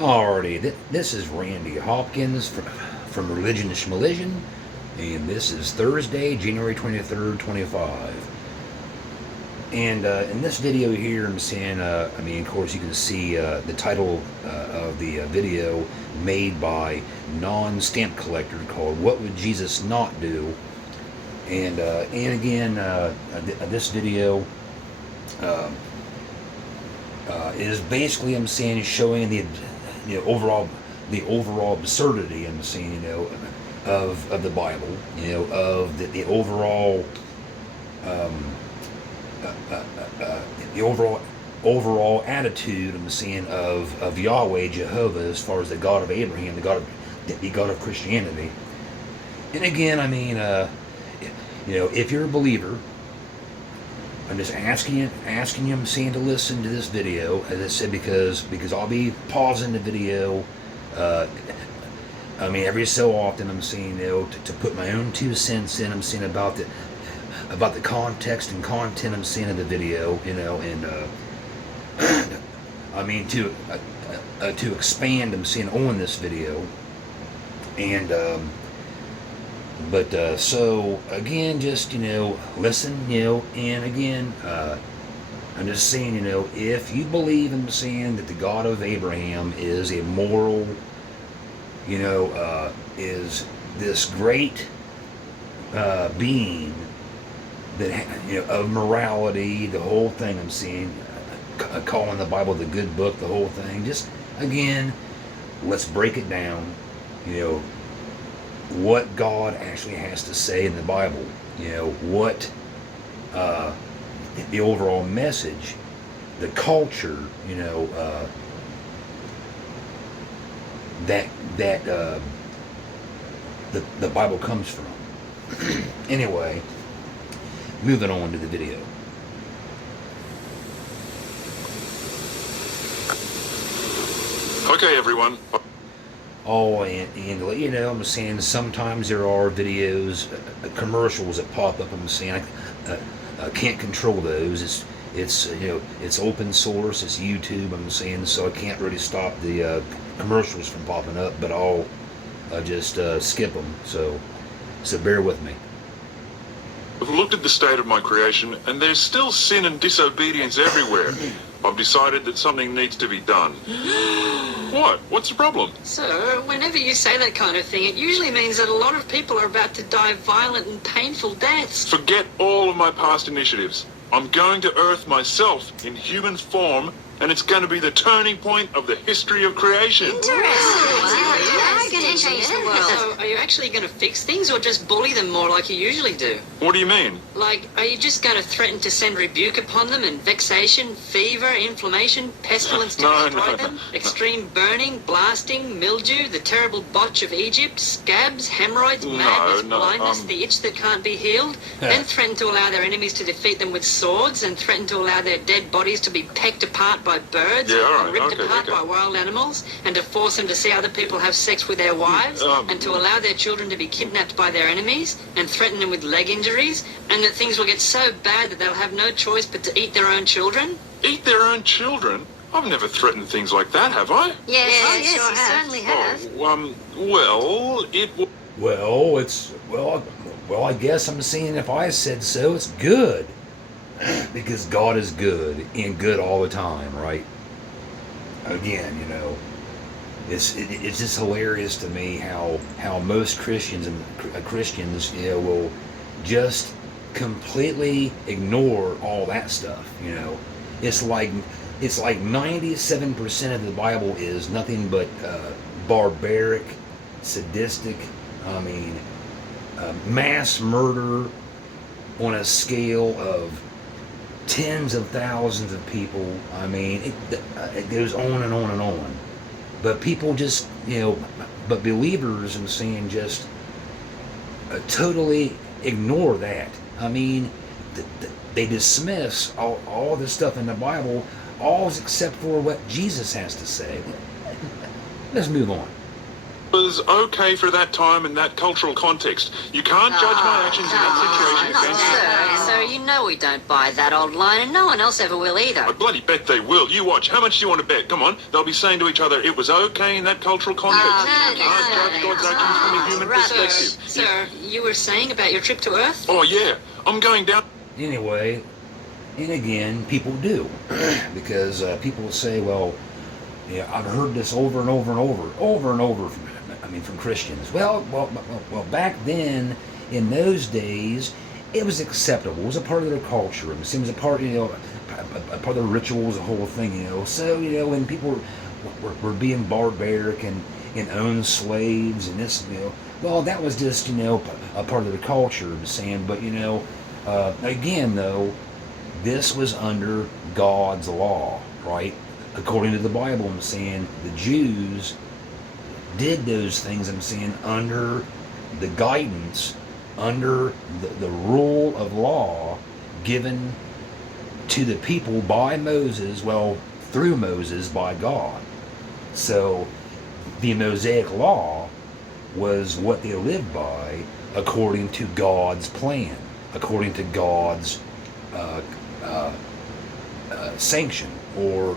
Alrighty, this is Randy Hopkins from Religion to Schmeligion, and this is Thursday, January 23rd, 25. And in this video here, I'm saying, of course, you can see the title of the video made by non-stamp collector called "What Would Jesus Not Do?" And again, this video is basically, I'm saying, showing the overall absurdity, I'm saying, of the Bible, of the overall overall attitude, I'm saying, of Yahweh, Jehovah, as far as the God of Abraham, the God of Christianity. And again, if you're a believer, I'm just asking you, I'm saying, to listen to this video, as I said, because I'll be pausing the video, every so often, I'm saying, to put my own 2 cents in, I'm saying, about the context and content, I'm saying, of the video, and to expand, I'm saying, on this video, and so again, just listen, and again, I'm just saying, if you believe, I'm saying, that the God of Abraham is a moral, is this great being that of morality, the whole thing, I'm saying, calling the Bible the good book, the whole thing. Just again, let's break it down. What God actually has to say in the Bible, what the overall message, the culture, that the Bible comes from. Anyway, moving on to the video. Okay, everyone. Oh, and I'm saying, sometimes there are videos, commercials that pop up. I'm saying I can't control those. It's open source. It's YouTube. I'm saying, so I can't really stop the commercials from popping up. But I'll just skip them. So bear with me. I've looked at the state of my creation, and there's still sin and disobedience everywhere. I've decided that something needs to be done. What? What's the problem? Sir, whenever you say that kind of thing, it usually means that a lot of people are about to die violent and painful deaths. Forget all of my past initiatives. I'm going to Earth myself in human form, and it's going to be the turning point of the history of creation. So, are you actually going to fix things, or just bully them more like you usually do? What do you mean? Like, are you just going to threaten to send rebuke upon them, and vexation, fever, inflammation, pestilence to destroy them? Extreme burning, blasting, mildew, the terrible botch of Egypt, scabs, hemorrhoids, madness, blindness, the itch that can't be healed? Then threaten to allow their enemies to defeat them with swords, and threaten to allow their dead bodies to be pecked apart by birds, and ripped apart by wild animals, and to force them to see other people have sex with their wives, and to allow their children to be kidnapped by their enemies, and threaten them with leg injuries, and that things will get so bad that they'll have no choice but to eat their own children? Eat their own children? I've never threatened things like that, have I? Yes, you certainly have. Well, I guess I'm saying, if I said so, it's good. Because God is good, and good all the time, right? Again, it's just hilarious to me how most Christians will just completely ignore all that stuff. It's like 97% of the Bible is nothing but barbaric, sadistic, mass murder on a scale of tens of thousands of people. It goes on and on and on. But people just, but believers, I'm saying, just totally ignore that. They dismiss all this stuff in the Bible, all except for what Jesus has to say. Let's move on. was okay for that time and that cultural context. You can't judge my actions in that situation against me. Sir, you know we don't buy that old line, and no one else ever will either. I bloody bet they will. You watch. How much do you want to bet? Come on. They'll be saying to each other, it was okay in that cultural context. You can't judge God's actions from a human perspective. Sir, you were saying about your trip to Earth? Oh, yeah. I'm going down. Anyway, and again, people do. Because people will say, well, yeah, I've heard this over and over and over from Christians. Well, back then, in those days, it was acceptable. It was a part of their culture. It was a part, a part of their rituals, the whole thing, So, when people were being barbaric and owned slaves and this, well, that was just, a part of their culture, I'm saying. But, again, though, this was under God's law, right? According to the Bible, I'm saying the Jews did those things, I'm saying, under the guidance, under the rule of law given to the people by Moses, through Moses by God. So the Mosaic law was what they lived by according to God's plan, according to God's sanction or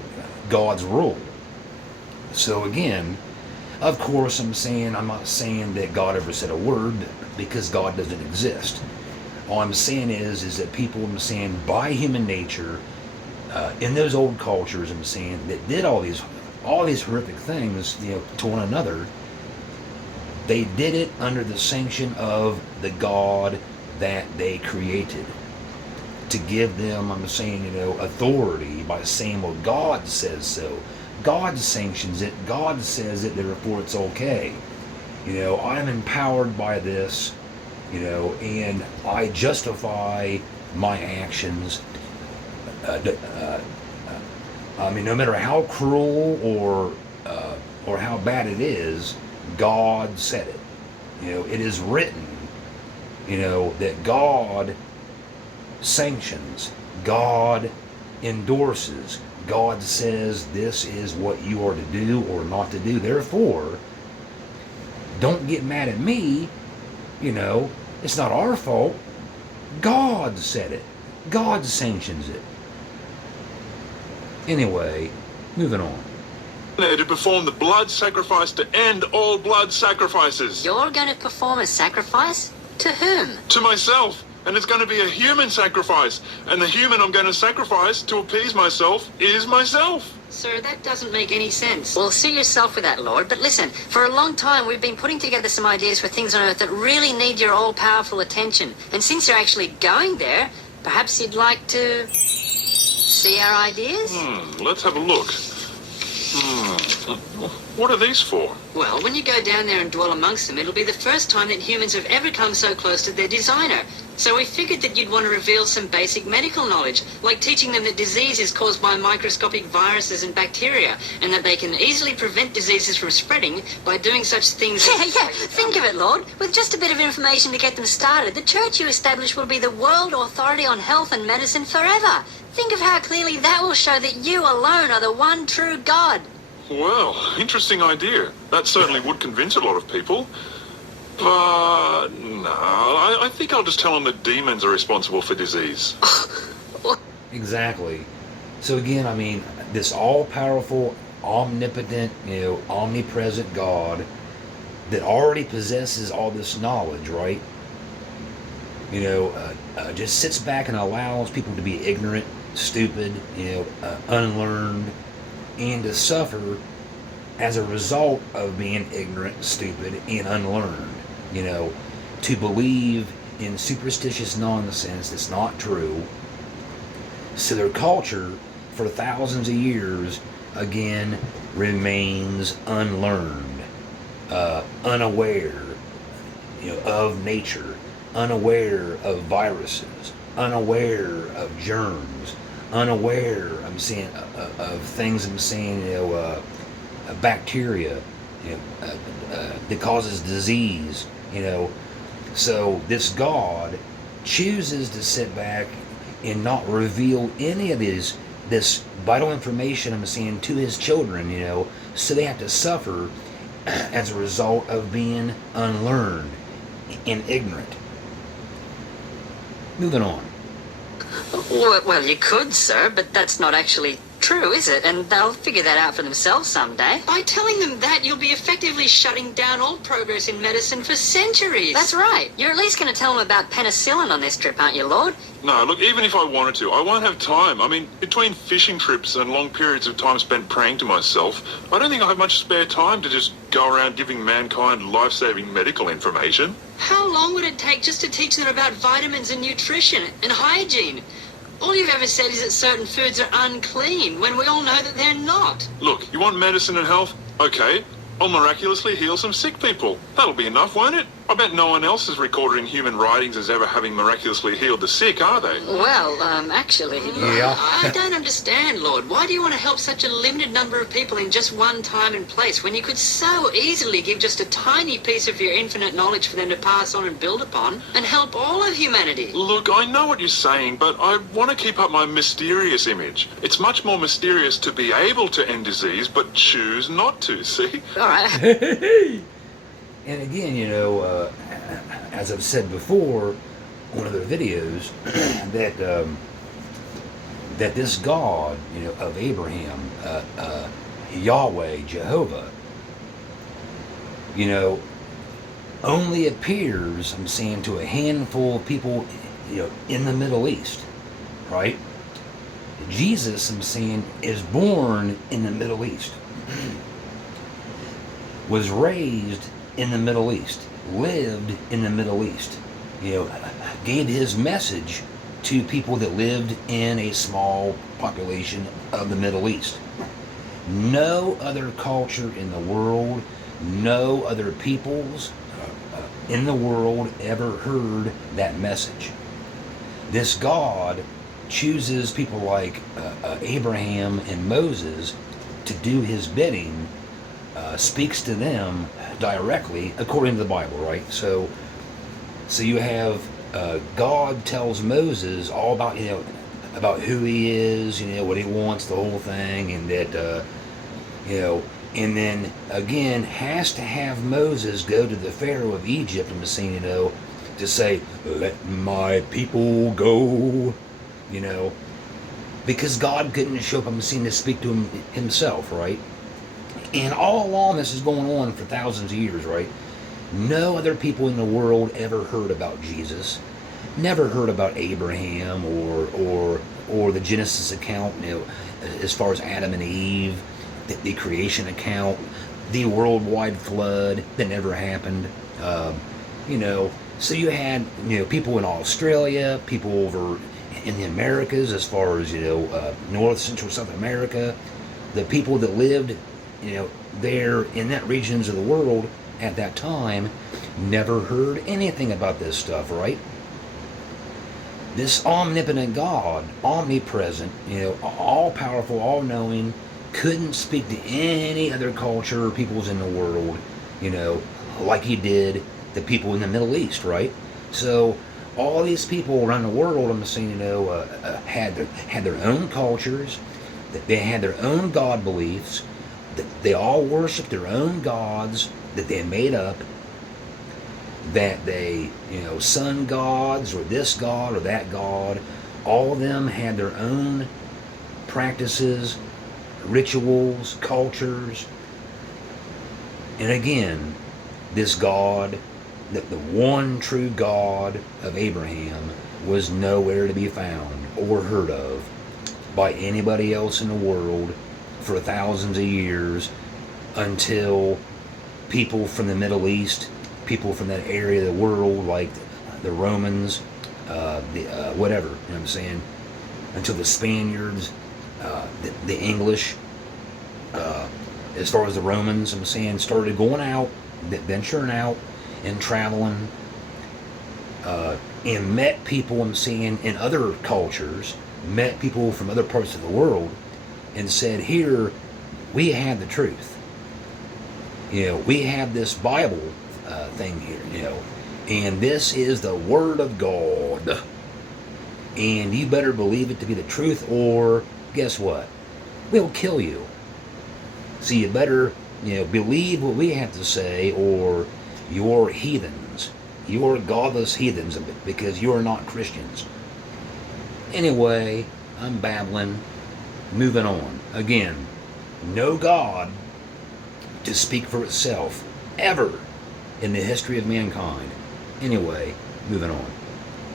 God's rule. So again, of course, I'm not saying that God ever said a word, because God doesn't exist. All I'm saying is that people, I'm saying, by human nature, in those old cultures, I'm saying, that did all these horrific things, to one another, they did it under the sanction of the God that they created. To give them, I'm saying, authority by saying, well, God says so. God sanctions it. God says it, therefore it's okay. I'm empowered by this, and I justify my actions. No matter how cruel or how bad it is, God said it. It is written, that God sanctions, God endorses, God says this is what you are to do or not to do. Therefore, don't get mad at me. It's not our fault. God said it. God sanctions it. Anyway, moving on. To perform the blood sacrifice to end all blood sacrifices. You're going to perform a sacrifice? To whom? To myself. And it's going to be a human sacrifice. And the human I'm going to sacrifice to appease myself is myself. Sir, that doesn't make any sense. Well, suit yourself with that, Lord. But listen, for a long time we've been putting together some ideas for things on Earth that really need your all-powerful attention. And since you're actually going there, perhaps you'd like to see our ideas? Let's have a look. What are these for? Well, when you go down there and dwell amongst them, it'll be the first time that humans have ever come so close to their designer. So we figured that you'd want to reveal some basic medical knowledge, like teaching them that disease is caused by microscopic viruses and bacteria, and that they can easily prevent diseases from spreading by doing such things as... Yeah, think of it, Lord. With just a bit of information to get them started, the church you establish will be the world authority on health and medicine forever. Think of how clearly that will show that you alone are the one true God. Well, interesting idea. That certainly would convince a lot of people. But no, I think I'll just tell them that demons are responsible for disease. Exactly. So again, this all-powerful, omnipotent, omnipresent God that already possesses all this knowledge, right? Just sits back and allows people to be ignorant, stupid, unlearned, and to suffer as a result of being ignorant, stupid, and unlearned. To believe in superstitious nonsense that's not true. So their culture, for thousands of years, again, remains unlearned, unaware, of nature, unaware of viruses, unaware of germs, unaware, of things, bacteria, that causes disease, So this God chooses to sit back and not reveal any of this vital information, to his children, so they have to suffer as a result of being unlearned and ignorant. Moving on. Well, you could, sir, but that's not actually true, is it? And they'll figure that out for themselves someday. By telling them that, you'll be effectively shutting down all progress in medicine for centuries. That's right. You're at least going to tell them about penicillin on this trip, aren't you, Lord? No, look, even if I wanted to, I won't have time. I mean, between fishing trips and long periods of time spent praying to myself, I don't think I have much spare time to just go around giving mankind life-saving medical information. How long would it take just to teach them about vitamins and nutrition and hygiene? All you've ever said is that certain foods are unclean, when we all know that they're not. Look, you want medicine and health? Okay, I'll miraculously heal some sick people. That'll be enough, won't it? I bet no one else is recorded in human writings as ever having miraculously healed the sick, are they? Well, actually... Yeah. I don't understand, Lord. Why do you want to help such a limited number of people in just one time and place when you could so easily give just a tiny piece of your infinite knowledge for them to pass on and build upon and help all of humanity? Look, I know what you're saying, but I want to keep up my mysterious image. It's much more mysterious to be able to end disease, but choose not to, see? All right. And again, as I've said before, one of the videos, that this God, of Abraham, Yahweh, Jehovah, only appears, I'm saying, to a handful of people, in the Middle East, right? Jesus, I'm saying, is born in the Middle East, was raised in the Middle East, lived in the Middle East, gave his message to people that lived in a small population of the Middle East. No other culture in the world, no other peoples in the world ever heard that message. This God chooses people like Abraham and Moses to do his bidding, speaks to them directly according to the Bible, right? So you have God tells Moses all about about who he is, what he wants, the whole thing, and that and then again has to have Moses go to the Pharaoh of Egypt and saying, to say, "Let my people go," because God couldn't show up and seem to speak to him himself, right? And all along this is going on for thousands of years, right? No other people in the world ever heard about Jesus, never heard about Abraham or the Genesis account, as far as Adam and Eve, the creation account, the worldwide flood that never happened. So you had people in Australia, people over in the Americas, as far as North, Central, South America, the people that lived there in that regions of the world at that time never heard anything about this stuff, right? This omnipotent God, omnipresent, all-powerful, all-knowing, couldn't speak to any other culture or peoples in the world, like he did the people in the Middle East, right? So all these people around the world, I'm saying, had their own cultures, that they had their own God beliefs, that they all worshiped their own gods that they made up, that they, sun gods or this god or that god. All of them had their own practices, rituals, cultures. And again, this God, that the one true God of Abraham, was nowhere to be found or heard of by anybody else in the world for thousands of years, until people from the Middle East, people from that area of the world, like the Romans, whatever, what I'm saying, until the Spaniards, the English, as far as the Romans, I'm saying, started going out, venturing out and traveling, and met people, I'm saying, in other cultures, met people from other parts of the world, and said, here, we have the truth. We have this Bible thing here, and this is the Word of God. And you better believe it to be the truth, or guess what? We'll kill you. So you better believe what we have to say, or you're heathens. You're godless heathens because you're not Christians. Anyway, I'm babbling. Moving on. Again, no God to speak for itself ever in the history of mankind. Anyway, moving on.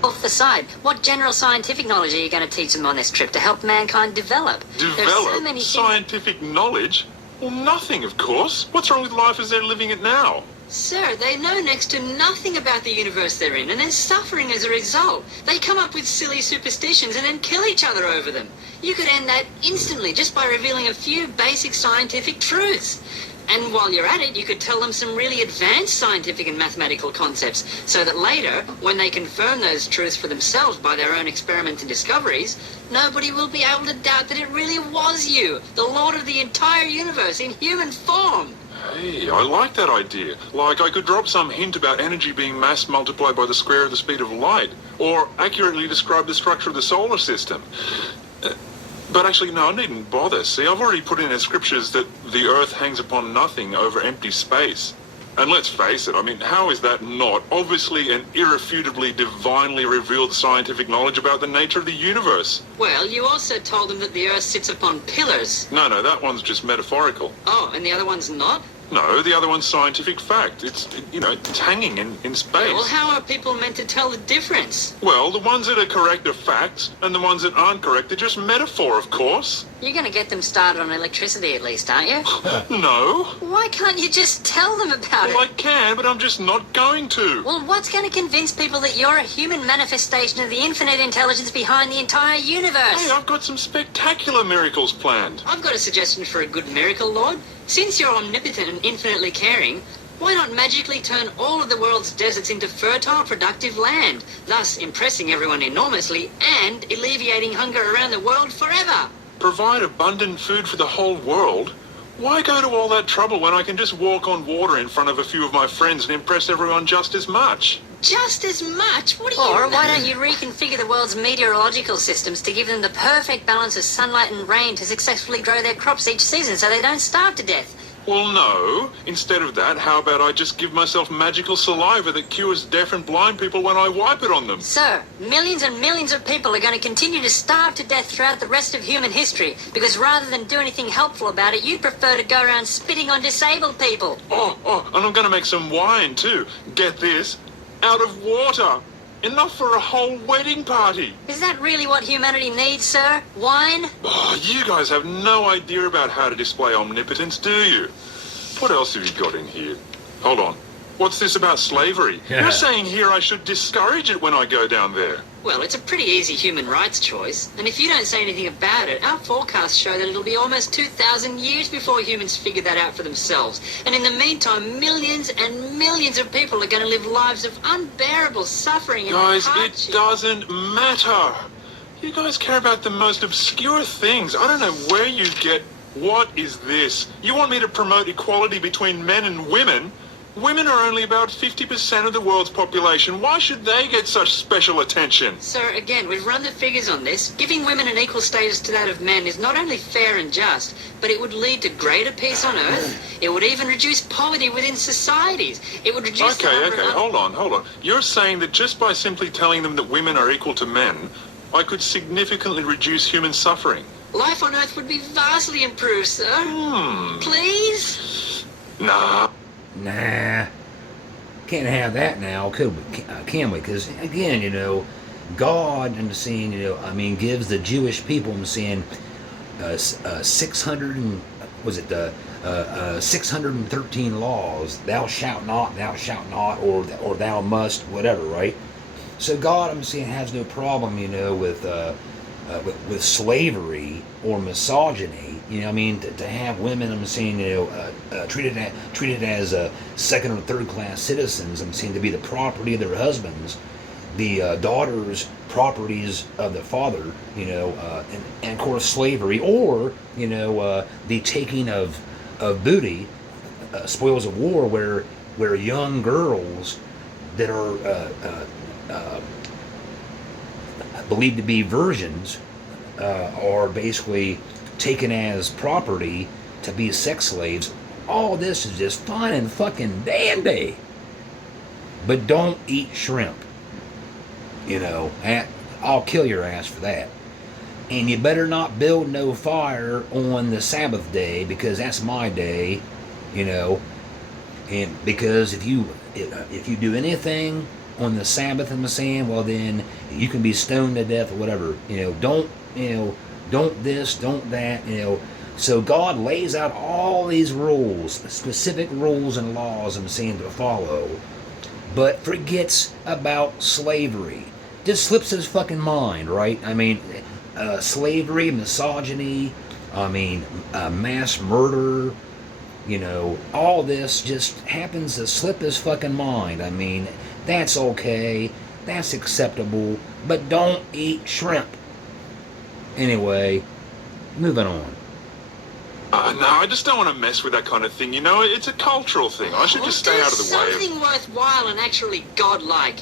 Off the side, what general scientific knowledge are you going to teach them on this trip to help mankind develop? There's so many scientific knowledge? Well, nothing, of course. What's wrong with life as they're living it now? Sir, they know next to nothing about the universe they're in, and they're suffering as a result. They come up with silly superstitions and then kill each other over them. You could end that instantly just by revealing a few basic scientific truths. And while you're at it, you could tell them some really advanced scientific and mathematical concepts, so that later, when they confirm those truths for themselves by their own experiments and discoveries, nobody will be able to doubt that it really was you, the Lord of the entire universe, in human form. Hey, I like that idea. Like, I could drop some hint about energy being mass multiplied by the square of the speed of light, or accurately describe the structure of the solar system. But actually, no, I needn't bother. See, I've already put in the scriptures that the earth hangs upon nothing over empty space. And let's face it, I mean, how is that not obviously and irrefutably divinely revealed scientific knowledge about the nature of the universe? Well, you also told them that the earth sits upon pillars. No, that one's just metaphorical. Oh, and the other one's not? No, the other one's scientific fact. It's hanging in space. Well, how are people meant to tell the difference? Well, the ones that are correct are facts, and the ones that aren't correct are just metaphor, of course. You're going to get them started on electricity at least, aren't you? No. Why can't you just tell them about it? Well, I can, but I'm just not going to. Well, what's going to convince people that you're a human manifestation of the infinite intelligence behind the entire universe? Hey, I've got some spectacular miracles planned. I've got a suggestion for a good miracle, Lord. Since you're omnipotent and infinitely caring, why not magically turn all of the world's deserts into fertile, productive land, thus impressing everyone enormously and alleviating hunger around the world forever? Provide abundant food for the whole world? Why go to all that trouble when I can just walk on water in front of a few of my friends and impress everyone just as much? Just as much? What do you... Or why don't you reconfigure the world's meteorological systems to give them the perfect balance of sunlight and rain to successfully grow their crops each season so they don't starve to death? Well, no. Instead of that, how about I just give myself magical saliva that cures deaf and blind people when I wipe it on them? Sir, millions and millions of people are going to continue to starve to death throughout the rest of human history because rather than do anything helpful about it, you'd prefer to go around spitting on disabled people. Oh, and I'm going to make some wine too. Get this. Out of water. Enough for a whole wedding party. Is that really what humanity needs, sir? Wine? Oh, you guys have no idea about how to display omnipotence, do you? What else have you got in here? Hold on. What's this about slavery? You're saying here I should discourage it when I go down there. Well, it's a pretty easy human rights choice. And if you don't say anything about it, our forecasts show that it'll be almost 2,000 years before humans figure that out for themselves. And in the meantime, millions and millions of people are going to live lives of unbearable suffering and hardship. Guys, it doesn't matter. You guys care about the most obscure things. I don't know where you get... What is this? You want me to promote equality between men and women? Women are only about 50% of the world's population. Why should they get such special attention? Sir, again, we've run the figures on this. Giving women an equal status to that of men is not only fair and just, but it would lead to greater peace on Earth. It would even reduce poverty within societies. It would reduce Okay, hold on. You're saying that just by simply telling them that women are equal to men, I could significantly reduce human suffering? Life on Earth would be vastly improved, sir. Please? Nah. Can't have that now, can we? Because again, God, I'm saying, gives the Jewish people, 613 laws. Thou shalt not, or thou must, whatever, right? So God, I'm saying, has no problem, with slavery or misogyny. To have women, I'm saying, treated as second or third class citizens. I'm saying to be the property of their husbands, the daughters properties of the father. And of course slavery, or the taking of booty, spoils of war, where young girls that are believed to be virgins are basically taken as property to be sex slaves, all this is just fine and fucking dandy. But don't eat shrimp. You know, I'll kill your ass for that. And you better not build no fire on the Sabbath day, because that's my day, you know. And because if you do anything on the Sabbath, I'm saying, well then you can be stoned to death or whatever. Don't this, don't that, So God lays out all these rules, specific rules and laws, I'm saying, to follow, but forgets about slavery. Just slips his fucking mind, right? I mean, slavery, misogyny, mass murder, all this just happens to slip his fucking mind. I mean, that's okay, that's acceptable, but don't eat shrimp. Anyway, moving on. No, I just don't want to mess with that kind of thing. It's a cultural thing. I should just stay out of the way. Something worthwhile and actually godlike.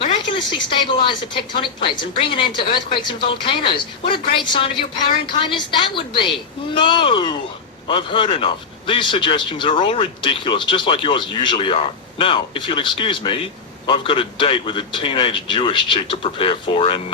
Miraculously stabilize the tectonic plates and bring an end to earthquakes and volcanoes. What a great sign of your power and kindness that would be. No! I've heard enough. These suggestions are all ridiculous, just like yours usually are. Now, if you'll excuse me, I've got a date with a teenage Jewish chick to prepare for, and,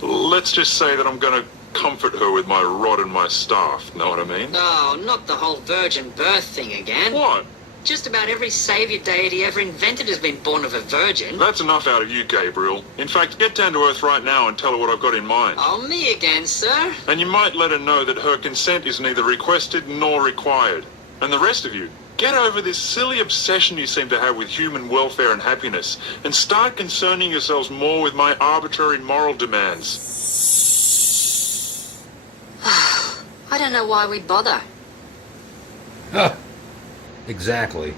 let's just say that I'm gonna comfort her with my rod and my staff, know what I mean? Oh, not the whole virgin birth thing again. What? Just about every savior deity ever invented has been born of a virgin. That's enough out of you, Gabriel. In fact, get down to earth right now and tell her what I've got in mind. Oh, me again, sir. And you might let her know that her consent is neither requested nor required. And the rest of you, get over this silly obsession you seem to have with human welfare and happiness, and start concerning yourselves more with my arbitrary moral demands. I don't know why we bother. Exactly.